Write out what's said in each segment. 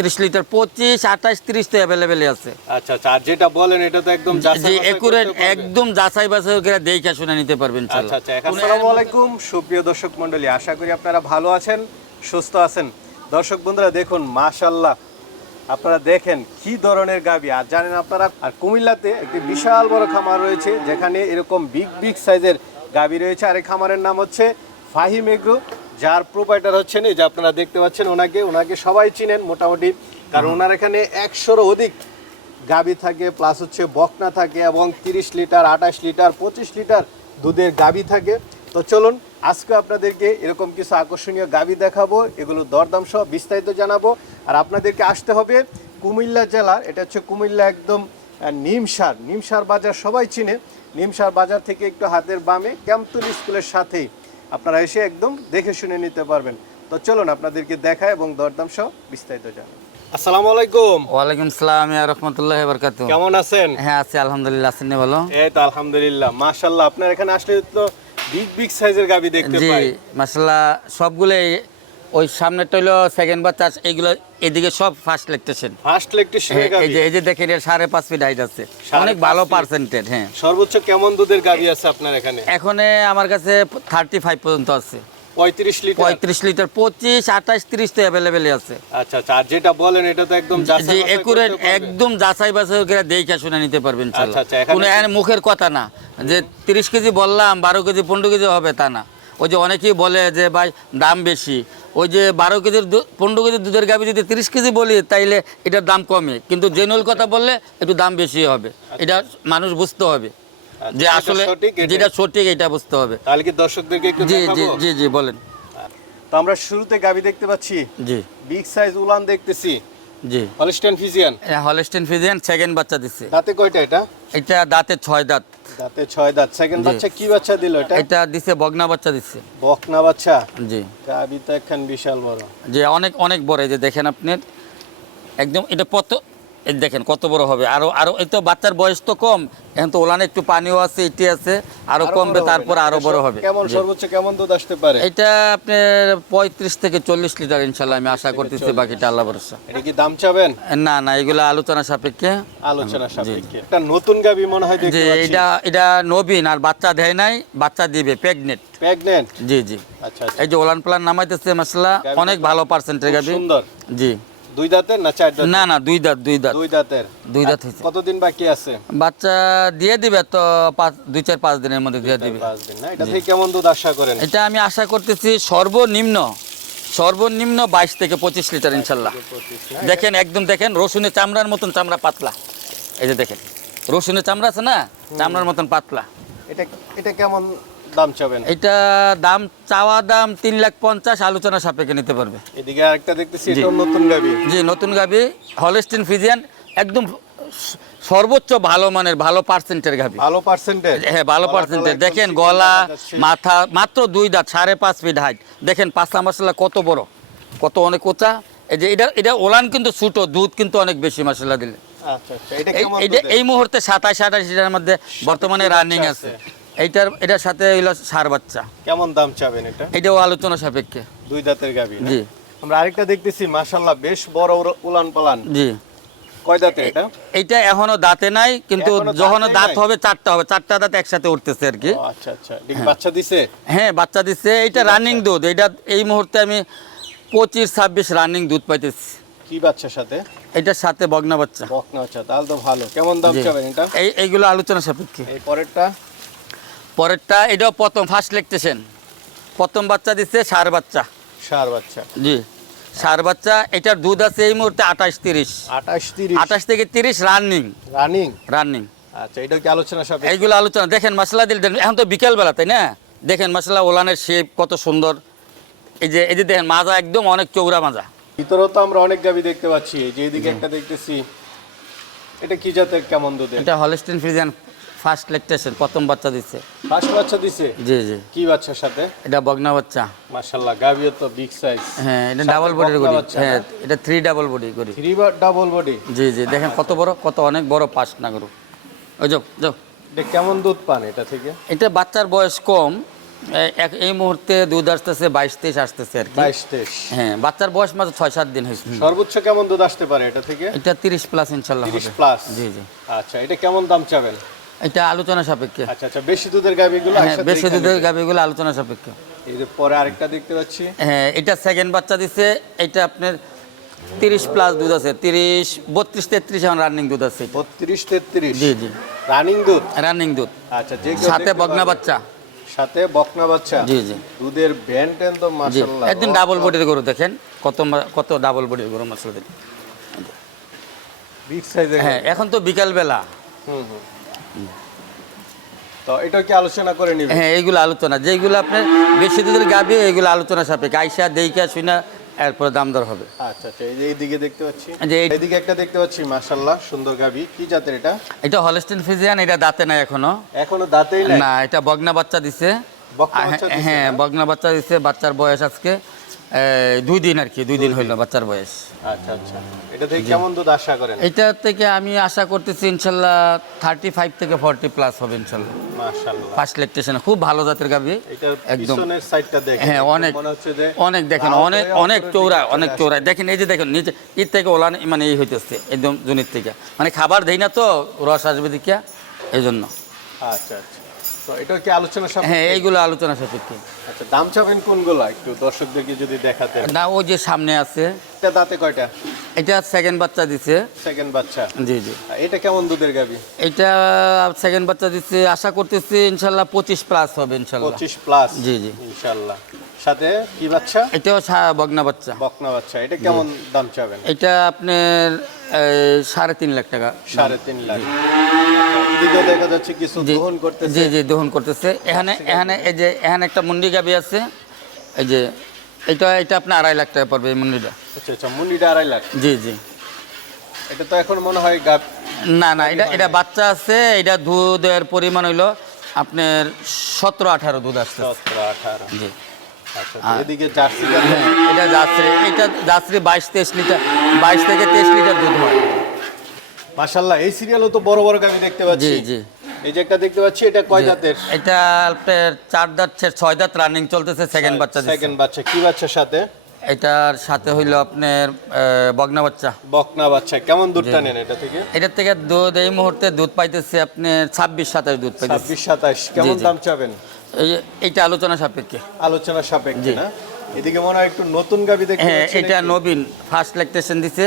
ত্রিশ লিটার পঁচিশ আঠাশ তিরিশ তো অ্যাভেলেবেল আছে। আচ্ছা আচ্ছা আর যেটা বলেন এটা তো একদম যাচাই একুরেট একদম যাচাই বাছাই করে দেখে শুনে নিতে পারবেন আচ্ছা আচ্ছা আসসালামু আলাইকুম। সুপ্রিয় দর্শক মণ্ডলী আশা করি আপনারা ভালো আছেন সুস্থ আছেন। দর্শক বন্ধুরা দেখুন মাশাল্লাহ আপনারা দেখেন কি ধরনের গাবি। আর জানেন আপনারা আর কুমিল্লাতে একটি বিশাল বড় খামার রয়েছে যেখানে এরকম বিগ বিগ সাইজের গাবি রয়েছে। আর এই খামারের নাম হচ্ছে ফাহিম এগ্রো। যার প্রোপাইটার হচ্ছেন এই যে আপনারা দেখতে পাচ্ছেন ওনাকে ওনাকে সবাই চিনেন মোটামুটি। কারণ ওনার এখানে একশোরও অধিক গাবি থাকে প্লাস হচ্ছে বকনা থাকে এবং তিরিশ লিটার আঠাশ লিটার পঁচিশ লিটার দুধের গাবি থাকে। তো চলুন আজকে আপনাদেরকে এরকম কিছু আকর্ষণীয় গাবি দেখাবো এগুলো দরদাম সহ বিস্তারিত জানাব। আর আপনাদেরকে আসতে হবে কুমিল্লা জেলার এটা হচ্ছে কুমিল্লা একদম নিমসার নিমসার বাজার সবাই চিনে। নিমসার বাজার থেকে একটু হাতের বামে ক্যাম্পতুল স্কুলের সাথেই। আপনারা এসে একদম দেখে শুনে নিতে পারবেন। তো চলুন আপনাদেরকে দেখা এবং দরদাম সহ বিস্তারিত জানাব আসসালামু আলাইকুম। ওয়ালাইকুম সালাম ইয়া রহমতুল্লাহ বরকাত কেমন আছেন? হ্যাঁ আছি আলহামদুলিল্লাহ আছেন ভালো? এই তো আলহামদুলিল্লাহ মাশাআল্লাহ। আপনার এখানে আসলে তো বিগ বিগ সাইজের গাবি দেখতে পাই। জি মাশাআল্লাহ সবগুলোই ওই সামনেটা হলো সেকেন্ড বা চাষ এইগুলো এদিকে সব ফার্স্ট লেকটেশন ফার্স্ট ইলেকট্রিশিয়ানের এই যে এই যে দেখেন এর সাড়ে পাঁচ ফিট হাইট আছে। অনেক ভালো feet। পার্সেন্টেড হ্যাঁ। সর্বোচ্চ কেমন দুধের গাবি আছে আপনার এখানে? এখন আমার কাছে থার্টি ফাইভ পর্যন্ত আছে। পঁয়ত্রিশ লিটার? পঁয়ত্রিশ লিটার পঁচিশ আঠাশ তিরিশ তো অ্যাভেলেবেল আছে। আচ্ছা আচ্ছা আর যেটা বলেন এটা তো একদম বাছাই একুরেট একদম যাচাই বাছাই করে দেখে শুনে নিতে পারবেন। আচ্ছা, আচ্ছা, কোনো মুখের কথা না যে তিরিশ কেজি বললাম বারো কেজি পনেরো কেজি হবে তা না। ওই যে অনেকেই বলে যে ভাই দাম বেশি। ওই যে বারো কেজির পনেরো কেজির দুধের গাবি যদি তিরিশ কেজি বলি তাইলে এটার দাম কমে। কিন্তু জেনুয়াল কথা বললে একটু দাম বেশি হবে। এটা মানুষ বুঝতে হবে। আচ্ছা, যে আসলে যেটা সঠিক এটা বুঝতে হবে। তাহলে কি দর্শকদেরকে জি জি জি জি বলেন। তো আমরা শুরুতে গাবি দেখতে পাচ্ছি। জি। বিগ সাইজ উলান দেখতেছি। জি। Holstein Friesian Holstein Friesian second বাচ্চা দিচ্ছে দাঁতে কয়টা এটা? এটা দাঁতে ছয় দাঁত। দাঁতে ছয় দাঁত। সেকেন্ড বাচ্চা কি বাচ্চা দিল এটা? এটা দিছে বগনা বাচ্চা দিচ্ছে বকনা বাচ্চা? জি। গাবি তো একখান বিশাল বড়। যে অনেক অনেক বড় এই যে দেখেন আপনি একদম এটা এই দেখেন কত বড় হবে। আরও আরও এই তো বাচ্চার বয়স তো কম। এখন তো ওলানে একটু পানিও আছে এটি আছে আরও আরও কমবে তারপর না? আরও বড় হবে। কেমন সর্বোচ্চ কেমন দুধ আসতে পারে? এটা আপনার পঁয়ত্রিশ থেকে চল্লিশ লিটার ইনশাল্লাহ আমি আশা করতেছি বাকিটা আল্লাহ ভরসা। এটা কি দাম চাবেন? না না এগুলো আলোচনা সাপেক্ষে। আলোচনা সাপেক্ষে। একটা নতুন গাবি মনে হয় যে এটা এটা নবীন আর বাচ্চা দেয় নাই বাচ্চা দিবে প্রেগনেন্ট প্রেগনেন্ট জি জি। আচ্ছা আচ্ছা। এই যে ওলান প্লান নামাইতেছে মশলা অনেক ভালো পার্সেন্টের গাবি। সুন্দর। জি। দুই দাঁতের না চার দাঁত না না দুই দাঁত দুই দাঁত। দুই দাঁতের। দুই দাঁত হয়েছে। কতদিন বাকি আছে? বাচ্চা দিয়ে দিবে তো পাঁচ দুই চার পাঁচ দিনের মধ্যে দিয়ে দিবে। পাঁচ দিন না? এটা থেকে কেমন দুধ আশা করেন? এটা আমি আশা করতেছি সর্বনিম্ন সর্বনিম্ন বাইশ থেকে পঁচিশ লিটার ইনশাল্লাহ। দেখেন একদম দেখেন রসুনের চামড়ার মতন চামড়া পাতলা। এই যে দেখেন রসুনের চামড়া আছে না? চামড়ার মতন পাতলা। এটা এটা কেমন দাম চাবেন? এটা দাম চাওয়া দাম তিন লাখ পঞ্চাশ আলোচনা সাপেক্ষে নিতে পারবে। এদিকে আরেকটা দেখতেছি এটা নতুন গাবি। জি নতুন গাবি হলস্টিন ফিজিয়ান একদম সর্বোচ্চ ভালো মানের ভালো পার্সেন্টের গাবি। ভালো পার্সেন্টেজ হ্যাঁ ভালো পার্সেন্টেজ দেখেন গলা মাথা মাত্র দুই দাঁত সাড়ে পাঁচ ফিট হাইট দেখেন পাঁচটা মশলা কত বড় কত অনেক উঁচা। এই যে এটা এটা ওলান কিন্তু ছোটো দুধ কিন্তু অনেক বেশি মশলা দিলে। আচ্ছা আচ্ছা এটা এই- মুহূর্তে সাতাশ আঠাশ মধ্যে বর্তমানে রানিং আছে। আছে এইটার এটার সাথে হইল সার বাচ্চা। কেমন দাম চাবেন এটা? এটাও আলোচনা সাপেক্ষে। দুই দাঁতের গাবি জি। আমরা আরেকটা দেখতেছি মাশাল্লাহ বেশ বড় উলান পালান জি। কয় দাঁতে এটা? এইটা এখনও দাঁতে নাই কিন্তু যখন দাঁত হবে চারটা হবে। চারটা দাঁত একসাথে উঠতেছে আর কি। আচ্ছা আচ্ছা। দেখি বাচ্চা দিছে? হ্যাঁ বাচ্চা দিচ্ছে এইটা রানিং দুধ। এইটা এই মুহূর্তে আমি পঁচিশ ছাব্বিশ রানিং দুধ পাইতেছি। কি বাচ্চার সাথে? এটার সাথে বগনা বাচ্চা। বকনা বাচ্চা তাহলে তো ভালো। কেমন দাম চাবেন এটা? এই এইগুলো আলোচনা সাপেক্ষে। এই পরেরটা? পরেরটা এটাও প্রথম ফার্স্ট লিখতেছেন। প্রথম বাচ্চা দিচ্ছে সার বাচ্চা। সার বাচ্চা। জি। সার বাচ্চা এটার দুধ আছে এই মুহূর্তে আঠাশ তিরিশ। আঠাশ তিরিশ। আঠাশ থেকে তিরিশ রানিং রানিং রানিং আচ্ছা এটা কি আলোচনা সাপে এইগুলো আলোচনা দেখেন মশলা দিল এখন তো বিকেলবেলা তাই না? দেখেন মশলা ওলানের শেপ কত সুন্দর। এই যে এই যে দেখেন মাজা একদম অনেক চৌড়া মাজা। ভিতরেও তো আমরা অনেক গাবি দেখতে পাচ্ছি এই যে এদিকে একটা দেখতেছি। এটা কি জাতের কেমন দুধের? এটা হলস্টিন ফ্রিজিয়ান। ফার্স্ট লেকটেশন প্রথম বাচ্চা দিচ্ছে ফার্স্ট বাচ্চা দিছে? জি জি। কি বাচ্চার সাথে? এটা বগনা বাচ্চা। মাশাল্লাহ গাবিও তো বিগ সাইজ হ্যাঁ এটা ডাবল বডির হ্যাঁ এটা three double body three double body জি জি দেখেন কত বড় কত অনেক বড় পাস না গরু। ওই যাও যাও। এটা কেমন দুধ পান এটা থেকে? এটা বাচ্চার বয়স কম। এই- মুহূর্তে দুধ আসতেছে বাইশ তেইশ আসতেছে আর কি। বাইশ তেইশ। হ্যাঁ বাচ্চার বয়স মাত্র ছয় সাত দিন হয়েছে। সর্বোচ্চ কেমন দুধ আসতে পারে এটা থেকে? এটা তিরিশ প্লাস ইনশাল্লাহ তিরিশ প্লাস জি জি। আচ্ছা এটা কেমন দাম চাবেন? এটা আলোচনা সাপেক্ষে। আচ্ছা আচ্ছা বেশি দুধের গাভিগুলো হ্যাঁ বেশি দুধের। গাভিগুলো আলোচনা সাপেক্ষে। এই যে পরে আরেকটা দেখতে পাচ্ছি। হ্যাঁ এটা সেকেন্ড বাচ্চা দিছে এটা আপনার তিরিশ প্লাস দুধ আছে তিরিশ বত্রিশ তেত্রিশ এখন রানিং দুধ আছে বত্রিশ তেত্রিশ? জি জি। রানিং দুধ? রানিং দুধ। আচ্ছা যে সাথে বগনা বাচ্চা। সাথে বকনা বাচ্চা? জি জি। দুধের ভ্যান ট্যান তো মাশাআল্লাহ একদিন ডাবল বডির গরু দেখেন কত কত ডাবল বডির গরু দিন বিগ সাইজের হ্যাঁ এখন তো বিকালবেলা। হুম হুম। তো এটা কি আলোচনা করে হ্যাঁ এইগুলো আলোচনা। যেগুলো আপনার বেশি দুধের গাবি এইগুলো আলোচনা সাপেক্ষে। আইসা দেইকা শুনা এরপরে দাম দর হবে। আচ্ছা আচ্ছা এই যে এইদিকে দেখতে পাচ্ছি। যে এইদিকে একটা দেখতে পাচ্ছি মাশাআল্লাহ সুন্দর গাবি। কি জাতের এটা? এটা হলস্টিন ফিজিয়ান এটা দাঁতে এখনও। এখনও দাঁতেই না এটা বগনা বাচ্চা দিছে। দিছে হ্যাঁ বগনা বাচ্চা দিছে বাচ্চার বয়স আজকে দুই দিন আর কি দুই দিন হইল বাচ্চার বয়স। আচ্ছা আচ্ছা। এটা থেকে কেমন দুধ আশা করেন? এটা থেকে আমি আশা করতেছি ইনশাল্লাহ থার্টি ফাইভ থেকে ফর্টি প্লাস হবে ইনশাল্লাহ। ফার্স্ট লেকটেশন খুব ভালো জাতের গাবি। একদম। হ্যাঁ অনেক অনেক দেখেন অনেক অনেক চৌড়া অনেক চৌড়া দেখেন এই যে দেখেন নিচে ঈদ থেকে ওলা মানে এই হইতেছে একদম জনির থেকে। মানে খাবার দেই না তো রস আসবে দেখিয়া এই জন্য আচ্ছা আচ্ছা। তো এটা কি আলোচনা সব হ্যাঁ এইগুলো আলোচনা সাপেক্ষে। আচ্ছা দাম চাবেন কোনগুলো? একটু দর্শকদেরকে যদি দেখাতে না ওই যে সামনে আছে। এটা দাঁতে কয়টা? এটা সেকেন্ড বাচ্চা দিছে। সেকেন্ড বাচ্চা? জি জি। এটা কেমন দুধের গাবি? এটা সেকেন্ড বাচ্চা দিচ্ছে আশা করতেছি ইনশাল্লাহ পঁচিশ প্লাস হবে ইনশাল্লাহ। পঁচিশ প্লাস জি, জি। ইনশাল্লাহ। সাথে কি বাচ্চা? এটাও বগনা বাচ্চা। বকনা বাচ্চা। এটা কেমন দাম চাবেন? এটা আপনার সাড়ে তিন লাখ টাকা সাড়ে তিন লাখ। দেখা যাচ্ছে কিছু দহন করতেছে। জি জি দহন করতেছে। এখানে এখানে এই যে এখানে একটা মুন্ডি গাবি আছে। এই যে এটা এটা আপনার আড়াই লাখ টাকা পড়বে এই মুন্ডিটা। আচ্ছা আচ্ছা মুন্ডিটা আড়াই লাখ। জি জি। এটা তো এখন মনে হয় গাব না না এটা এটা বাচ্চা আছে এটা দুধের পরিমাণ হইল আপনার সতেরো আঠারো দুধ আসছে সতেরো আঠারো। জি। এদিকে জার্সি হ্যাঁ এটা যাত্রী এটা যাত্রী বাইশ তেইশ লিটার বাইশ থেকে তেইশ লিটার দুধ হয়। মাশাল্লাহ এই সিরিয়ালও তো বড় বড় গাবি দেখতে পাচ্ছি। জি, জি। এই যে একটা দেখতে পাচ্ছি এটা কয় দাঁতের এটা আপনার চার দাঁত ছয় দাঁত রানিং চলতেছে সেকেন্ড বাচ্চা সেকেন্ড বাচ্চা কি বাচ্চার সাথে? এটার সাথে হইল আপনার বগনা বাচ্চা। বকনা বাচ্চা কেমন দুধটা নেন এটা থেকে? এটার থেকে দুধ এই মুহূর্তে দুধ পাইতেছে আপনি ছাব্বিশ সাতাশ দুধ পাইতেছে। ছাব্বিশ সাতাশ কেমন দাম চাবেন? এই আলোচনা সাপেক্ষে। আলোচনা সাপেক্ষে না? এদিকে মনে হয় একটু নতুন গাবি দেখতে হ্যাঁ এটা নবীন ফার্স্ট ল্যাকটেশন দিছে।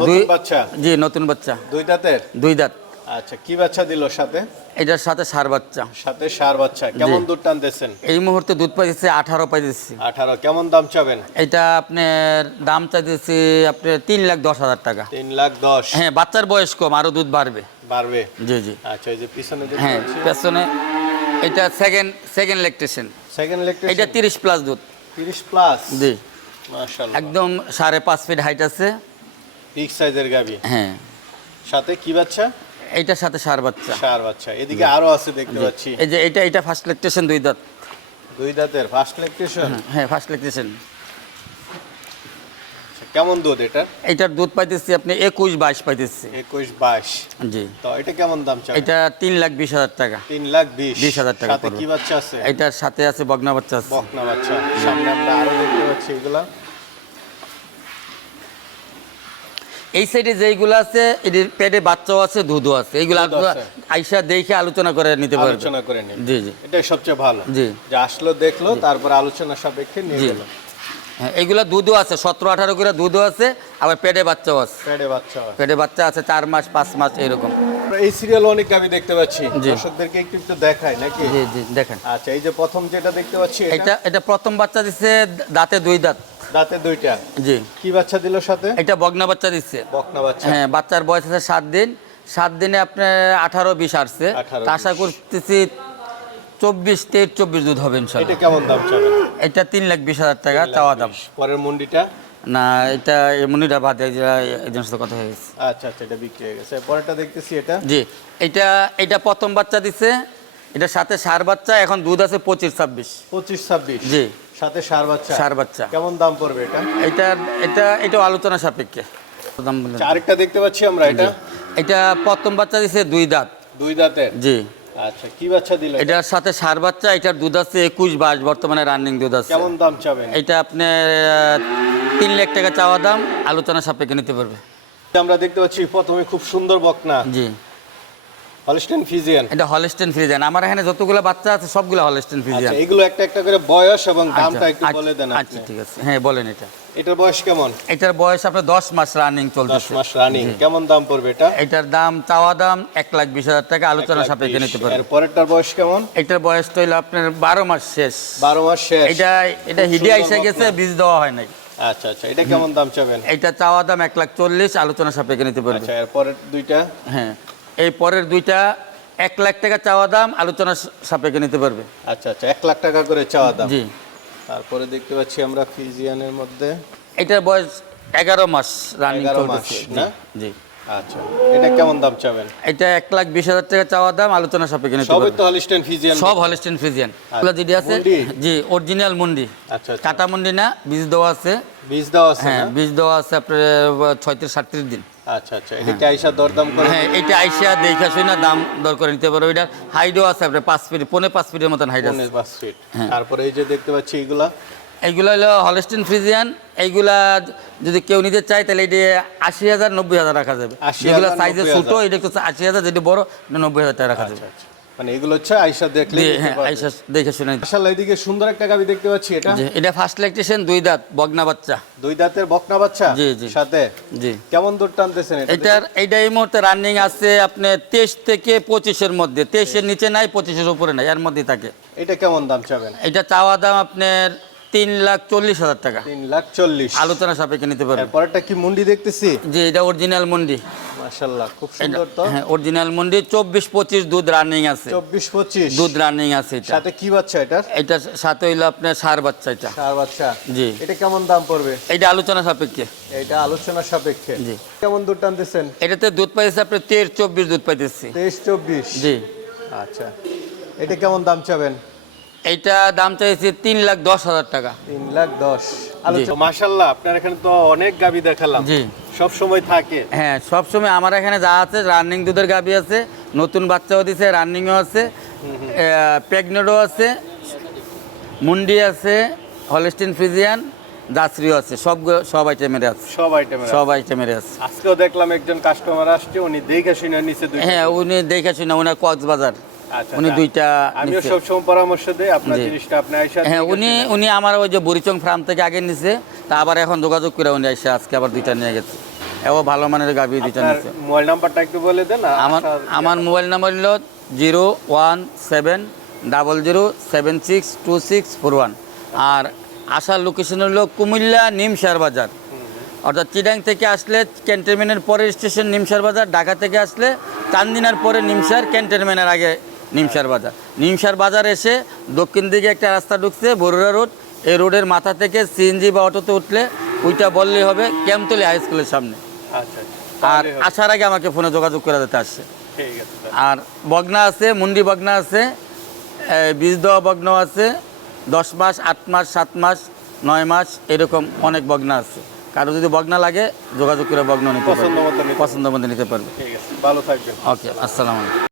নতুন বাচ্চা? জি নতুন বাচ্চা। দুই দাঁতের? দুই দাঁত। আচ্ছা কি বাচ্চা দিল সাথে? এটার সাথে সার বাচ্চা। সাথে সার বাচ্চা। কেমন দুধ টানতেছেন? এই মুহূর্তে দুধ পাইতেছে আঠারো পাইতেছি। আঠারো কেমন দাম চাবেন? এটা আপনার দাম চাইতেছি আপনার তিন লাখ দশ হাজার টাকা। তিন লাখ দশ। হ্যাঁ বাচ্চার বয়স কম আরও দুধ বাড়বে। বাড়বে। জি জি। আচ্ছা এই যে পিছনে হ্যাঁ পেছনে এটা second second lactation second lactation এটা তিরিশ প্লাস দুধ। তিরিশ প্লাস জি। মাশাআল্লাহ। একদম সাড়ে পাঁচ ফিট হাইট আছে। বিগ সাইজের গাবি হ্যাঁ। সাথে কি বাচ্চা? এইটার সাথে সার বাচ্চা। সার বাচ্চা। এদিকে আরও আছে দেখতে পাচ্ছি। এই যে এটা এটা ফার্স্ট ল্যাকটেশন দুই দাঁত। দুই দাঁতের ফার্স্ট ল্যাকটেশন হ্যাঁ ফার্স্ট ল্যাকটেশন কেমন দুধ এটা এইটার দুধ পাইতেছি আপনি একুশ বাইশ পাইতেছি। একুশ বাইশ। জি। তো এটা কেমন দাম চাই এটা তিন লাখ বিশ হাজার টাকা। তিন লাখ বিশ। বিশ হাজার টাকা সাথে কি বাচ্চা আছে? এটার সাথে আছে বগনা বাচ্চা আছে। বকনা বাচ্চা। সামনে আমরা আরও দেখতে পাচ্ছি এগুলা। এই সাইডে যেইগুলো আছে এদের পেটে বাচ্চাও আছে দুধও আছে। এইগুলো। আইসা দেখে আলোচনা করে নিতে পারবে। আলোচনা করে নিন জি জি। সবচেয়ে ভালো। জি। যে আসলো দেখল তারপর আলোচনা সাপেক্ষে নিয়ে গেল। এগুলো দুধও আছে সতেরো আঠারো করে দুধও আছে আবার পেটে বাচ্চাও আছে। প্যাডে বাচ্চা পেটে বাচ্চা আছে চার মাস পাঁচ মাস এরকম। এই সিরিয়াল অনেক আমি দেখতে পাচ্ছি। দর্শকদেরকে একটু একটু দেখাই নাকি? জি জি দেখেন। আচ্ছা এই যে প্রথম যেটা দেখতে পাচ্ছি এটা? এটা প্রথম বাচ্চা দিচ্ছে দাঁতে দুই দাঁত। দাঁতে দুইটা। জি। কি বাচ্চা দিল সাথে? এটা বগনা বাচ্চা দিচ্ছে বাচ্চা। হ্যাঁ বাচ্চার বয়স আছে সাত দিন। সাত দিনে আপনার আঠারো বিশ আসছে। আশা করতেছি চব্বিশ তেইশ চব্বিশ দুধ হবে এটা ইনশাল্লাহ কেমন দাম এটা তিন লাখ বিশ হাজার টাকা চাওয়া দাম। পরের মন্ডিটা? না এটা এমনিটা বাদ একজনের সাথে কথা হয়ে গেছে আচ্ছা আচ্ছা এটা বিক্রি হয়ে গেছে। পরেরটা দেখতেছি এটা। জি এটা এটা প্রথম বাচ্চা দিছে। এটা সাথে সার বাচ্চা এখন দুধ আছে পঁচিশ ছাব্বিশ। পঁচিশ ছাব্বিশ। জি। সাথে সার বাচ্চা। সার বাচ্চা। কেমন দাম পড়বে এটা? এটা এটা এটা আলোচনা সাপেক্ষে। দাম আরেকটা দেখতে পাচ্ছি আমরা এটা। এটা প্রথম বাচ্চা দিছে দুই দাঁত। দুই দাঁতের। জি। আচ্ছা কি বাচ্চা দিল এটার সাথে সার বাচ্চা এটার দুধ আছে একুশ বাইশ বর্তমানে রানিং দুধ আছে। কেমন দাম চাবেন? এটা আপনার তিন লাখ টাকা চাওয়া দাম আলোচনা সাপেক্ষে নিতে পারবে। আমরা দেখতে পাচ্ছি প্রথমে খুব সুন্দর বকনা। জি। হলস্টেন ফিজিয়ান এটা হলস্টেন ফ্রিজেন আমার এখানে যতগুলো বাচ্চা আছে সবগুলো হলস্টেন আচ্ছা এগুলো একটা একটা করে বয়স এবং দামটা একটু আচ্ছা বলে দেন আচ্ছা ঠিক আছে। হ্যাঁ বলেন এটা। এটার বয়স কেমন? এটার বয়স আপনার দশ মাস রানিং চলতেছে। মাস রানিং কেমন দাম পড়বে এটা? এটার দাম চাওয়া দাম এক লাখ বিশ হাজার টাকা আলোচনা সাপেক্ষে নিতে পারবে। এর পরেরটার বয়স কেমন? এটার বয়সটা হইল আপনার বারো মাস শেষ। বারো মাস শেষ। এটা এটা হিডে সুন্দর গেছে বীজ দেওয়া হয় নাই। আচ্ছা আচ্ছা এটা কেমন দাম চাবেন? এটা চাওয়া দাম এক লাখ চল্লিশ আলোচনা সাপেক্ষে নিতে পারবে। আচ্ছা এর পরের দুইটা? হ্যাঁ। এই পরের দুইটা এক লাখ টাকা চাওয়া দাম আলোচনা সাপেক্ষে নিতে পারবে। আচ্ছা আচ্ছা এক লাখ টাকা করে চাওয়া দাম। জি। তারপরে দেখতে পাচ্ছি আমরা ফিজিয়ানের মধ্যে। এটার বয়স এগারো মাস রানিং 11 মাস, জি, না? জি। আচ্ছা এটা কেমন দাম চাবেন? এটা এক লাখ বিশ হাজার টাকা চাওয়া দাম আলোচনা সাপেক্ষে নিতে সবই তো হলিস্টেন ফিজিয়ান সব হলস্টেন ফ্রিজিয়ান এগুলো যেটি আছে জি অরিজিনাল মুন্ডি। আচ্ছা আচ্ছা। কাটা মুন্ডি না বীজ দেওয়া আছে। বীজ দেওয়া আছে হ্যাঁ বীজ দেওয়া আছে আপনার ছয়ত্রিশ সাতত্রিশ দিন। আচ্ছা আচ্ছা এটা আইসা দরদাম করে হ্যাঁ এটা আইসিয়া দেখে শুই দাম দর করে নিতে পারো। এটা হাইটও আছে আপনার পাঁচ ফিট পৌনে পাঁচ ফিটের মতন হাইট আছে। পাঁচ ফিট হ্যাঁ। তারপরে এই যে দেখতে পাচ্ছি এগুলা এইগুলো হলো হলস্টিন ফ্রিজিয়ান এইগুলা যদি কেউ নিতে চায় তাহলে এটি আশি হাজার নব্বই হাজার রাখা যাবে। 80,000, যেগুলো সাইজে 90,000 ছোটো এটা আশি হাজার যেটি বড় নব্বই হাজার টাকা রাখা যাবে। আচ্ছা আচ্ছা। মানে এগুলো হচ্ছে আইসা দেখলে হ্যাঁ দেখে শুনে মাশাআল্লাহ এদিকে সুন্দর একটা গাবি দেখতে পাচ্ছি এটা? জি, এটা ফার্স্ট ল্যাকটেশন দুই দাঁত বগনা বাচ্চা। দুই দাঁতের বকনা বাচ্চা? জি, জি। সাথে? জি। কেমন দূর টানতেছেন এটা এটার এইটা এই মুহূর্তে রানিং আছে আপনার তেইশ থেকে পঁচিশের মধ্যে। তেইশের নিচে নাই পঁচিশের উপরে নাই এর মধ্যেই থাকে। এটা কেমন দাম চাবেন? এটা চাওয়া দাম আপনার তিন লাখ চল্লিশ হাজার টাকা। তিন লাখ চল্লিশ। আলোচনা সাপেক্ষে নিতে পারবেন। এরপরটা কি মুন্ডি দেখতেছি? যে এটা অরিজিনাল মন্ডি। মাশাল্লাহ খুব সুন্দর তো? হ্যাঁ অরিজিনাল মন্ডি চব্বিশ পঁচিশ দুধ রানিং আছে। চব্বিশ পঁচিশ। দুধ রানিং আছে এটা। সাথে কি বাচ্চা এটার? এটা সাথে হইল আপনার সার বাচ্চা এটা। চার বাচ্চা। জি। এটা কেমন দাম পড়বে? এটা আলোচনা সাপেক্ষে। এটা আলোচনা সাপেক্ষে। জি। কেমন দূর টানতেছেন? এটাতে দুধ পাইতেছে আপনার তের চব্বিশ দুধ পাইতেছি। তেইশ চব্বিশ। জি। আচ্ছা। এটা কেমন দাম চাবেন? এইটা দাম চাইছে তিন লাখ দশ হাজার টাকা। তিন লাখ দশ। মাশাল্লাহ আপনার এখানে তো অনেক গাবি দেখালাম। জি। সব সময় থাকে। হ্যাঁ সবসময় আমার এখানে যা আছে রানিং দুধের গাবি আছে নতুন বাচ্চাও দিছে রানিংও আছে প্রেগনেটও আছে মুন্ডি আছে হলস্টিন ফ্রিজিয়ান দাসরিও আছে সব সব আইটেমের আছে। সব আইটেম সব আইটেমের আছে। আজকেও দেখলাম একজন কাস্টমার আসছে উনি দেখে শুনে নিচে হ্যাঁ উনি দেখে শুনে উনার কক্সবাজার। উনি আচ্ছা। দুইটা আমিও সবসময় পরামর্শ দেই আপনার জিনিসটা আপনি আইসা হ্যাঁ উনি উনি আমার ওই যে বুড়িচং ফার্ম থেকে আগে নিছে তা আবার এখন যোগাযোগ করে উনি এসে আজকে আবার দুইটা নিয়ে গেছে। এও ভালো মানের গাভি দুইটা নিছে। মোবাইল নাম্বারটা একটু বলে দেন আমার আমার মোবাইল নাম্বার হলো zero one seven double zero seven six two six four one. আর আসার লোকেশন হলো কুমিল্লা নিমসার বাজার। অর্থাৎ চিডাং থেকে আসলে ক্যান্টনমেন্টের পরে স্টেশন নিমসার বাজার ঢাকা থেকে আসলে চান্দিনার পরে নিমসার ক্যান্টনমেন্টের আগে নিমসার বাজার। নিমসার বাজার এসে দক্ষিণ দিকে একটা রাস্তা ঢুকছে বরুড়া রোড। এই রোডের মাথা থেকে সিএনজি বা অটোতে উঠলে ওইটা বললেই হবে ক্যাম্পতলি হাই স্কুলের সামনে। আচ্ছা আর আসার আগে আমাকে ফোনে যোগাযোগ করে দিতে আসছে। আর বগনা আছে মুন্ডি বগনা আছে বীজ দেওয়া বগনাও আছে দশ মাস আট মাস সাত মাস নয় মাস এরকম অনেক বগনা আছে। কারও যদি বগনা লাগে যোগাযোগ করে বগনা নিতে পছন্দ পারবে। পছন্দ মতো নিতে পারবে। ভালো থাকবেন। ওকে আসসালামু আলাইকুম।